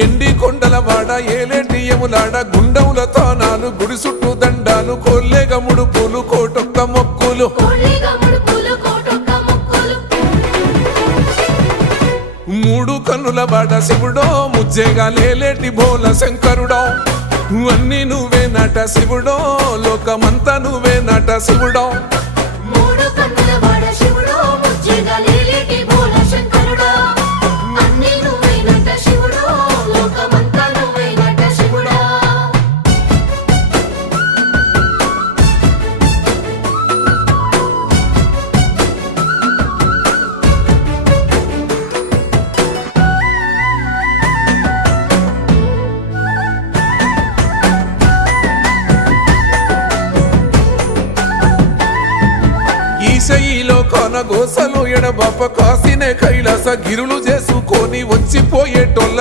ఎండి కొండల వాడ ఏలేటియములాడ గుండముల తానాలు గుడి చుట్టూ దండాలు కోల్లేగ ముడుపులు కోటొక్క మొక్కులు మూడు కన్నుల వాడ శివుడో ముజ్జేగా లేలేటి బోల శంకరుడో అన్ని నువ్వే నట శివుడో లోకమంతా నువ్వే నట శివుడో ఈశయిలో కొనగోసలు ఎడబాప కాసినే కైలాస గిరులు చేసుకొని వచ్చిపోయేటోళ్ళ